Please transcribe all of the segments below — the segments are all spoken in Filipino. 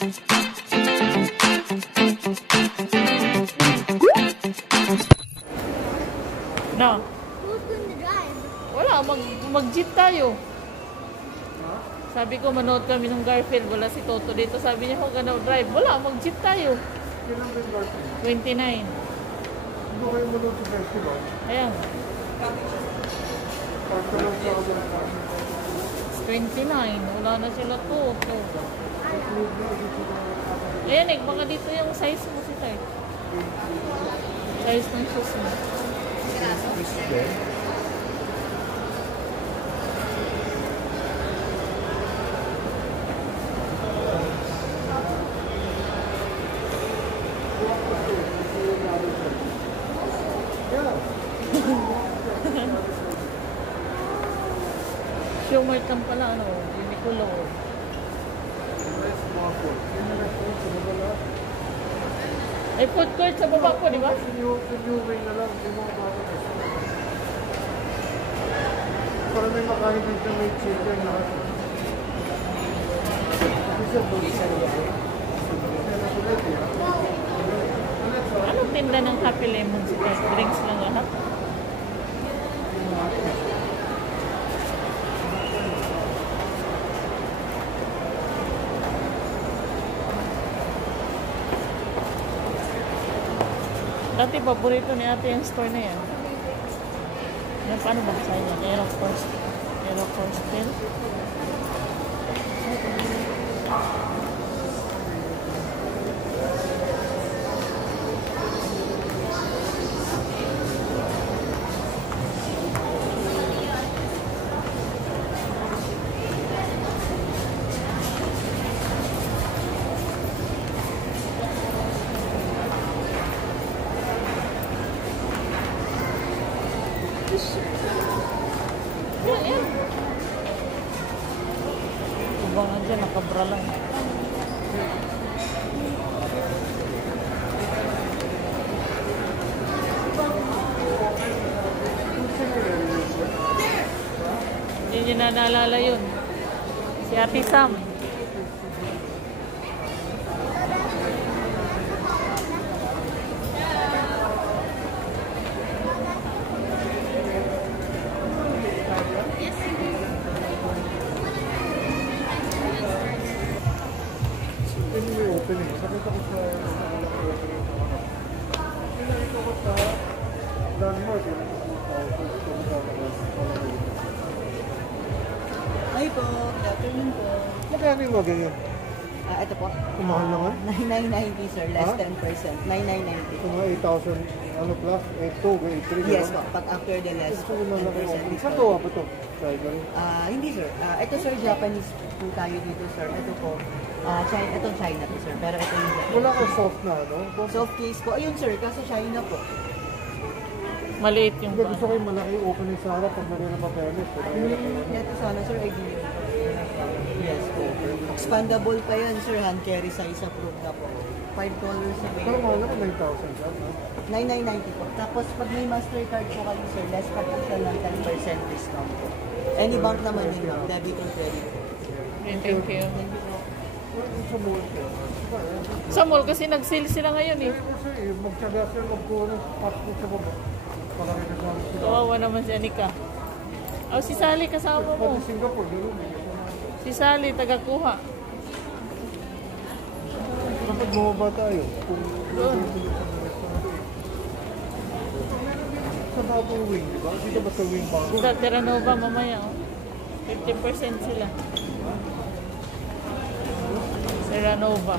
No. Who's going to drive? Wala, mag-jeep tayo. Sabi ko, manood kami ng Garfield. Wala si Toto dito. Sabi niya, huwag gonna drive. Wala, mag-jeep tayo. Kailan ba yung Garfield? 29. Hindi kayo manood sa festival? Ayan. Park ka lang sa other 29. Wala na sila Toto. Ayan eh, baka dito yung size mo si Tay. Size ng shoes mo. Shumart lang pala, ano, Uniqlo. Ay, food court sa baba po, di ba? Sa new wing na lang, yung mga bata na. Para may makain din siya, may chicken lahat. Anong tinda ng Happy Lemon si Tay? Drinks lang lahat? Dati paborito ni ate yung store na yan. Paano ba sa inyo? Aero Force Pill. Yan. Kubangan dyan, nakabra lang. Hindi na naalala yun. Si Ate Sam. Nakita ko sa Denmark. Hi po, good afternoon po. Magkano yung wagay yun? Ito po. Kumahal naman? 9990 sir, less Ha? 10%. 9990. Ito nga 8,000 ano plus, 8,2, 8,3. Yes po, pag after the less Gusto ko na lang 10% Saan discount. gawa pa ito? Tiger? Hindi sir. Ito sir, Japanese po tayo dito sir. Ito po, China, itong China to sir. Pero ito yung Japanese. Wala kang soft na, no? Soft case po. Ayun sir, kasi China po. Maliit yung Hindi, pan. gusto ko yung malaki yung opening sa harap pag meron na papeles. Ito sana sir, idea. Yes po. Expandable pa yan sir, hand carry size approved na po. $5 sa Pero mahal naman 9,000 siya, no? 9990 po. Tapos pag may Mastercard po kayo sir, less pa po siya ng 10% discount po. Any bank naman yun ma'am, debit or credit. Okay, thank you. Sa mall siya. Sa mall kasi nag-sale sila ngayon eh. Kasi magtsaga siya magkuha ng passport sa baba. Para rin kasama sila. Kawawa naman si Anika. Oh, si Sally kasama mo. Pati Singapore, gano'n eh. Si Sally, taga-kuha. Kapag bumaba tayo, kung Doon. sa bagong wing, di ba? Dito ba sa wing bago? Sa Terranova mamaya. Oh. 50% sila. Terranova.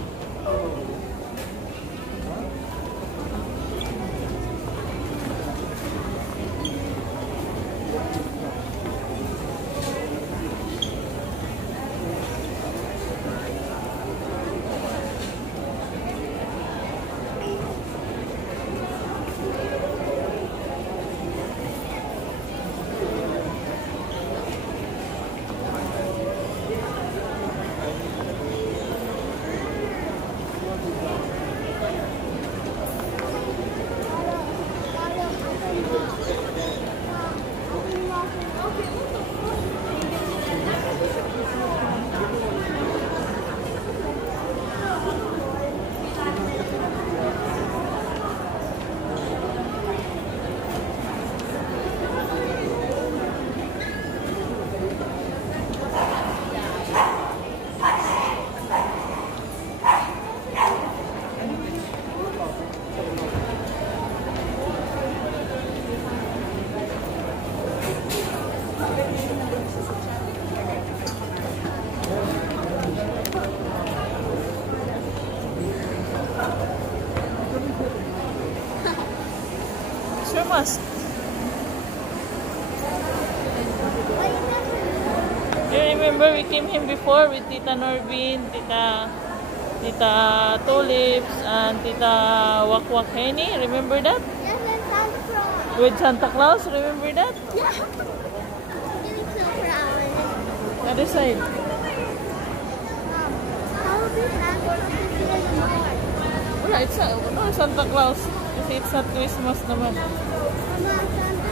Christmas. You remember we came here before with Tita Norbin, Tita Tulips, and Tita Wakwak Henny. Remember that? Yes, and Santa Claus. With Santa Claus, remember that? Yeah. Getting so proud. Other side. How will be Santa Claus if he doesn't know? Wala, it's no, Santa Claus. Kasi it's not Christmas naman. Mama, Santa.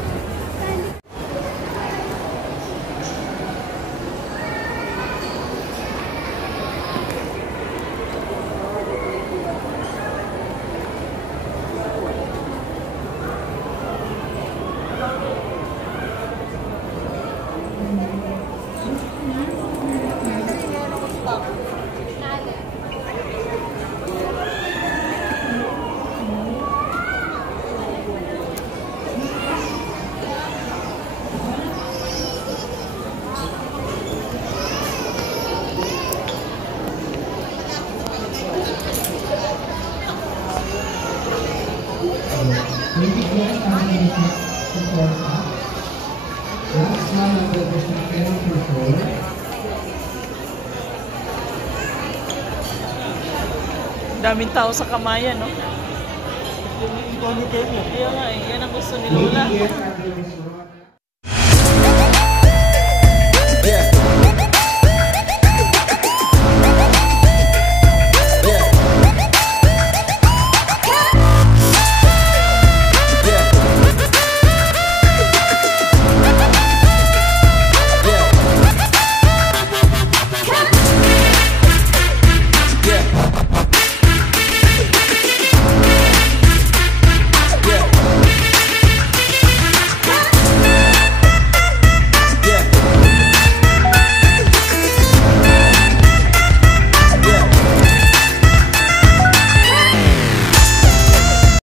Daming tao sa Kamayan, no? Ponytail niya. Kaya nga, yan ang gusto ni Lola.